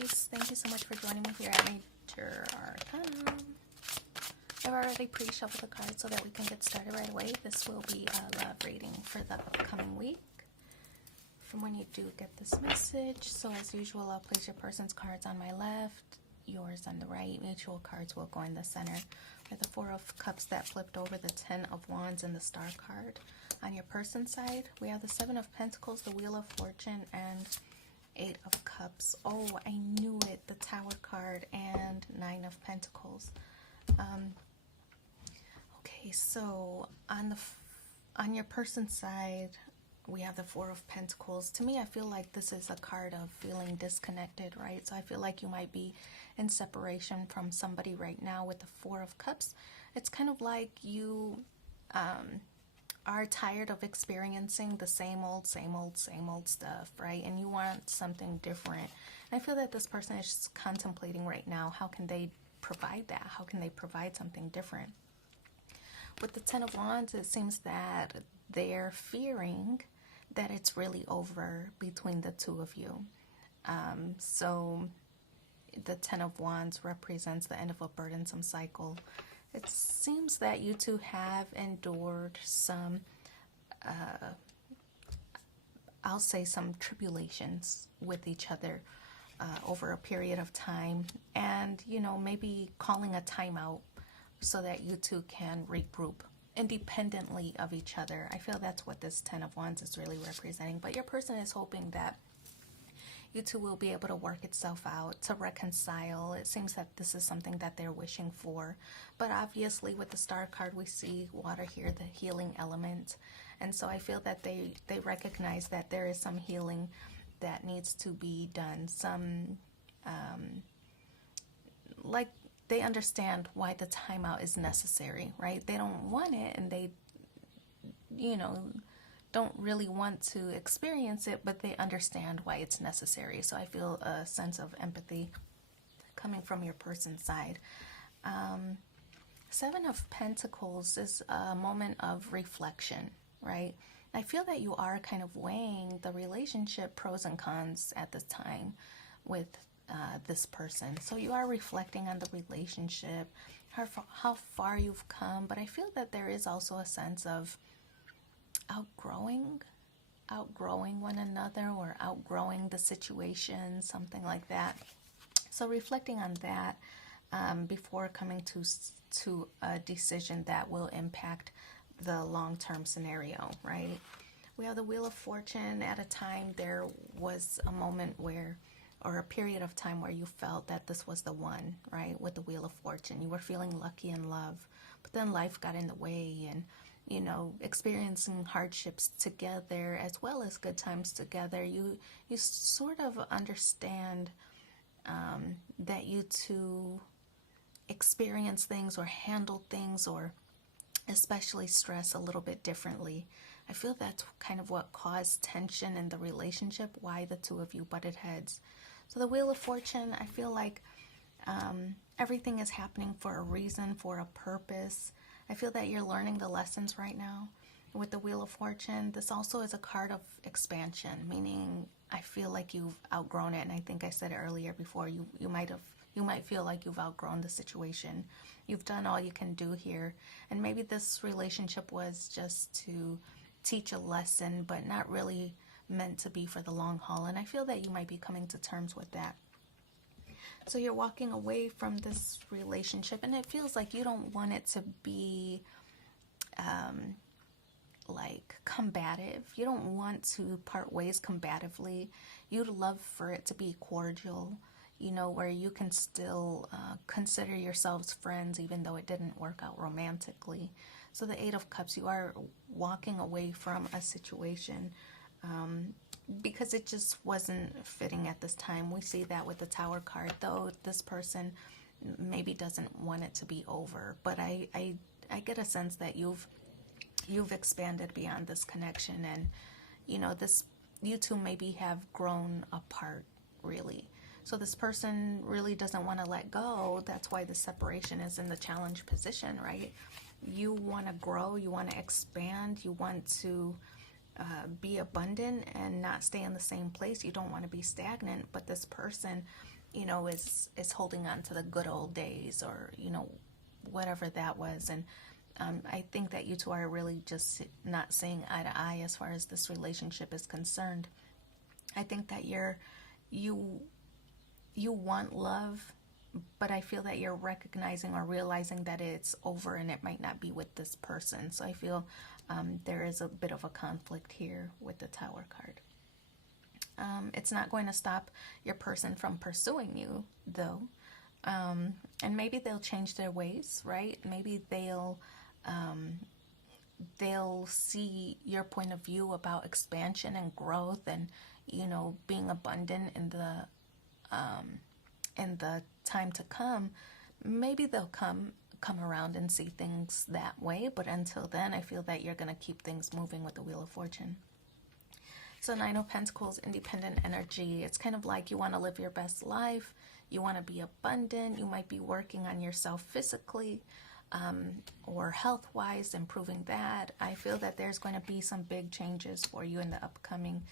Aries, thank you so much for joining me here at Major Arcana. I've already pre-shuffled the cards so that we can get started right away. This will be a love reading for the upcoming week. From when you do get this message, so as usual, I'll place your person's cards on my left, yours on the right. Mutual cards will go in the center. We have the Four of Cups that flipped over, the Ten of Wands, and the Star card. On your person's side, we have the Seven of Pentacles, the Wheel of Fortune, and Eight of Cups. Oh, I knew it. The Tower card and Nine of Pentacles. Okay, so on your person's side, we have the Four of Pentacles. To me, I feel like this is a card of feeling disconnected, right? So I feel like you might be in separation from somebody right now with the Four of Cups. It's kind of like you are tired of experiencing the same old stuff, right? And you want something different. And I feel that this person is just contemplating right now, how can they provide that? How can they provide something different? With the Ten of Wands, it seems that they're fearing that it's really over between the two of you. So the Ten of Wands represents the end of a burdensome cycle. It seems that you two have endured some, I'll say some tribulations with each other over a period of time. And, you know, maybe calling a timeout so that you two can regroup independently of each other. I feel that's what this Ten of Wands is really representing. But your person is hoping that you two will be able to work itself out, to reconcile. It seems that this is something that they're wishing for. But obviously with the Star card, we see water here, the healing element. And so I feel that they recognize that there is some healing that needs to be done. Some, like, they understand why the timeout is necessary, right? They don't want it, and they, you know, don't really want to experience it, but they understand why it's necessary. So I feel a sense of empathy coming from your person's side. Seven of Pentacles is a moment of reflection, right? I feel that you are kind of weighing the relationship pros and cons at this time with this person. So you are reflecting on the relationship, how far you've come, but I feel that there is also a sense of outgrowing one another, or outgrowing the situation, something like that. So reflecting on that before coming to a decision that will impact the long-term scenario, right? We have the Wheel of Fortune. At a time, there was a moment where, or a period of time where you felt that this was the one, right? With the Wheel of Fortune, you were feeling lucky in love, but then life got in the way, and you know, experiencing hardships together as well as good times together, you sort of understand that you two experience things or handle things, or especially stress, a little bit differently. I feel that's kind of what caused tension in the relationship, why the two of you butted heads. So the Wheel of Fortune, I feel like everything is happening for a reason, for a purpose. I feel that you're learning the lessons right now. With the Wheel of Fortune, this also is a card of expansion, meaning I feel like you've outgrown it. And I think I said it earlier before, you might feel like you've outgrown the situation. You've done all you can do here. And maybe this relationship was just to teach a lesson, but not really meant to be for the long haul. And I feel that you might be coming to terms with that. So you're walking away from this relationship, and it feels like you don't want it to be like combative. You don't want to part ways combatively. You'd love for it to be cordial, you know, where you can still consider yourselves friends even though it didn't work out romantically. So the Eight of Cups, you are walking away from a situation because it just wasn't fitting at this time. We see that with the Tower card, though this person maybe doesn't want it to be over. But I get a sense that you've expanded beyond this connection, and you know, you two maybe have grown apart, really. So this person really doesn't want to let go. That's why the separation is in the challenge position, right? You want to grow, you want to expand, you want to be abundant and not stay in the same place. You don't want to be stagnant, but this person you know, is holding on to the good old days, or, you know, whatever that was. And I think that you two are really just not seeing eye to eye as far as this relationship is concerned. I think that you want love, but I feel that you're recognizing or realizing that it's over and it might not be with this person. So I feel there is a bit of a conflict here with the Tower card. It's not going to stop your person from pursuing you, though. And maybe they'll change their ways, right? Maybe they'll see your point of view about expansion and growth, and, you know, being abundant in the time to come. Maybe they'll come around and see things that way, but until then, I feel that you're going to keep things moving with the Wheel of Fortune. So Nine of Pentacles, independent energy. It's kind of like you want to live your best life. You want to be abundant. You might be working on yourself physically or health-wise, improving that. I feel that there's going to be some big changes for you in the upcoming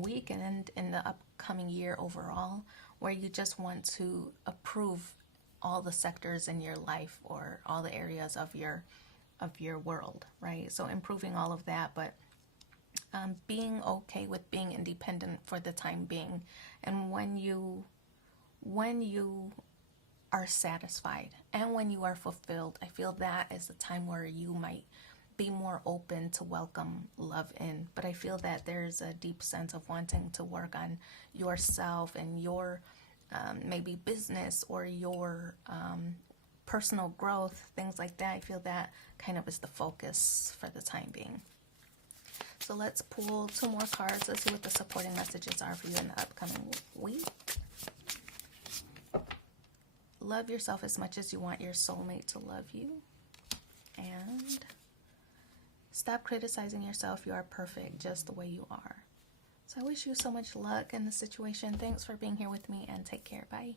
week and in the upcoming year overall, where you just want to approve all the sectors in your life or all the areas of your world, right? So improving all of that, but being okay with being independent for the time being. And when you are satisfied and when you are fulfilled, I feel that is the time where you might be more open to welcome love in. But I feel that there's a deep sense of wanting to work on yourself and your maybe business or your personal growth, things like that. I feel that kind of is the focus for the time being. So let's pull 2 more cards. Let's see what the supporting messages are for you in the upcoming week. Love yourself as much as you want your soulmate to love you. And stop criticizing yourself. You are perfect just the way you are. So I wish you so much luck in the situation. Thanks for being here with me, and take care. Bye.